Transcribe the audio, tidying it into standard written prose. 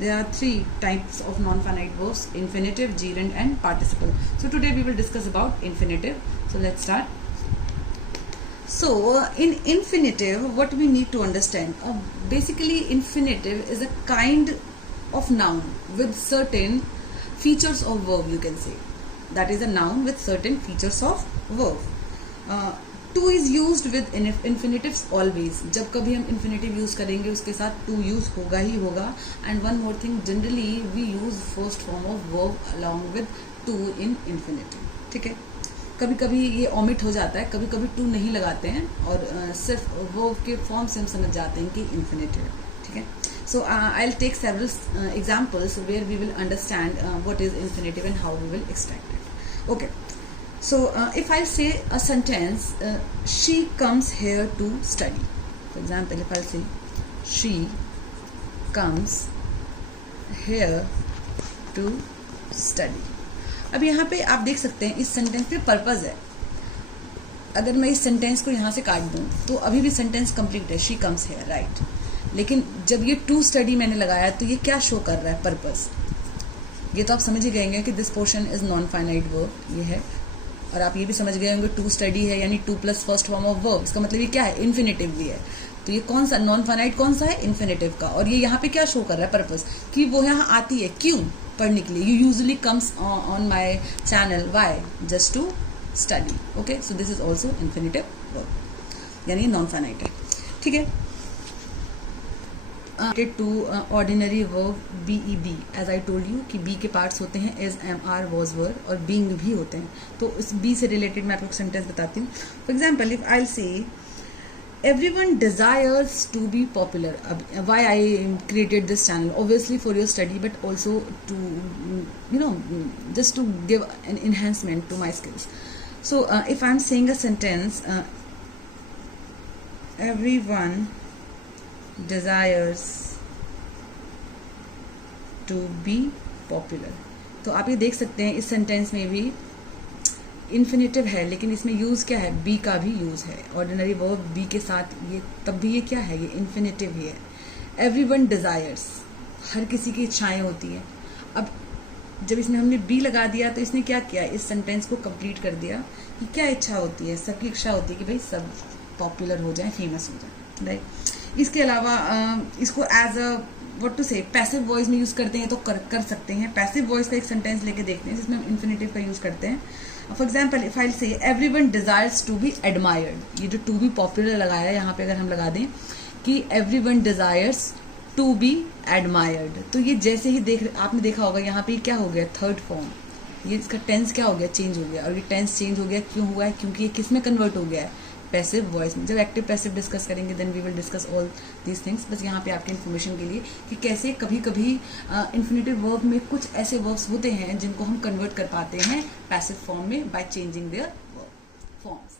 there are three types of non-finite verbs: infinitive, gerund and participle. So today we will discuss about infinitive. So let's start. So in infinitive, what we need to understand, basically infinitive is a kind of noun with certain features of verb, you can say. That is a noun with certain features of verb. To is used with infinitives always. जब कभी हम infinitive use करेंगे उसके साथ to use होगा ही होगा. And one more thing, generally we use first form of verb along with to in infinitive. ठीक है, कभी कभी ये omit हो जाता है, कभी कभी to नहीं लगाते हैं और सिर्फ verb के form से हम समझ जाते हैं कि infinitive. ठीक है, so I'll take several examples where we will understand what is infinitive and how we will extract it. Okay. So if I say a sentence, she comes here to study. For example, if I say she comes here to study. अब यहाँ पे आप देख सकते हैं इस sentence पे purpose है. अगर मैं इस सेंटेंस को यहाँ से काट दूँ तो अभी भी सेंटेंस कंप्लीट है, शी कम्स हेयर, राइट. लेकिन जब ये टू स्टडी मैंने लगाया तो ये क्या शो कर रहा है, पर्पस. ये तो आप समझ ही गए कि this portion is non finite verb, ये है. और आप ये भी समझ गए होंगे टू स्टडी है यानी two plus first form of verb. इसका मतलब ये क्या है, इन्फिनेटिव भी है. तो ये कौन सा नॉन फाइनाइट कौन सा है, इन्फिनेटिव का. और ये यहाँ पे क्या शो कर रहा है, पर्पस, कि वो यहाँ आती है क्यों, पढ़ने के लिए. You usually comes on my channel, why, just to study. Okay, so this is also infinitive verb यानी नॉन फाइनाइट है. ठीक है. To ordinary verb be, as I told you कि be के parts होते हैं is, am, are, was, were और being भी होते हैं. तो इस be से related मैं आपको sentence बताती हूँ. For example, if I'll say everyone desires to be popular. Why I created this channel? Obviously for your study, but also to just to give an enhancement to my skills. So if I'm saying a sentence, everyone desires to be popular. तो आप ये देख सकते हैं इस sentence में भी infinitive है, लेकिन इसमें यूज क्या है, बी का भी यूज है. ऑर्डिनरी वर्ब बी के साथ, ये तब भी ये क्या है, ये इन्फिनेटिव ही है. एवरीवन डिजायर्स, हर किसी की इच्छाएं होती हैं. अब जब इसमें हमने बी लगा दिया तो इसने क्या किया, इस सेंटेंस को कंप्लीट कर दिया कि क्या इच्छा होती है, सबकी इच्छा होती है कि भाई सब पॉपुलर हो जाए, फेमस हो जाए, राइट. इसके अलावा इसको एज अ व्हाट टू से पैसिव वॉइस में यूज करते हैं तो कर सकते हैं. पैसिव वॉइस का एक सेंटेंस लेके देखते हैं जिसमें हम इन्फिनेटिव का यूज करते हैं. For example, if I say everyone desires to be admired, ये जो टू बी पॉपुलर लगाया है यहाँ पे अगर हम लगा दें कि everyone desires to be admired, तो ये जैसे ही आपने देखा होगा यहाँ पे क्या हो गया, थर्ड फॉर्म. ये इसका टेंस क्या हो गया, चेंज हो गया. और ये टेंस चेंज हो गया क्यों हुआ है, क्योंकि ये किस में कन्वर्ट हो गया है, पैसिव वॉइस में. जब एक्टिव पैसिव डिस्कस करेंगे then we will discuss all these things. बस यहाँ पे आपके इन्फॉर्मेशन के लिए कि कैसे कभी कभी इन्फिनेटिव वर्ब में कुछ ऐसे वर्ब्स होते हैं जिनको हम कन्वर्ट कर पाते हैं पैसिव फॉर्म में by changing their verb forms.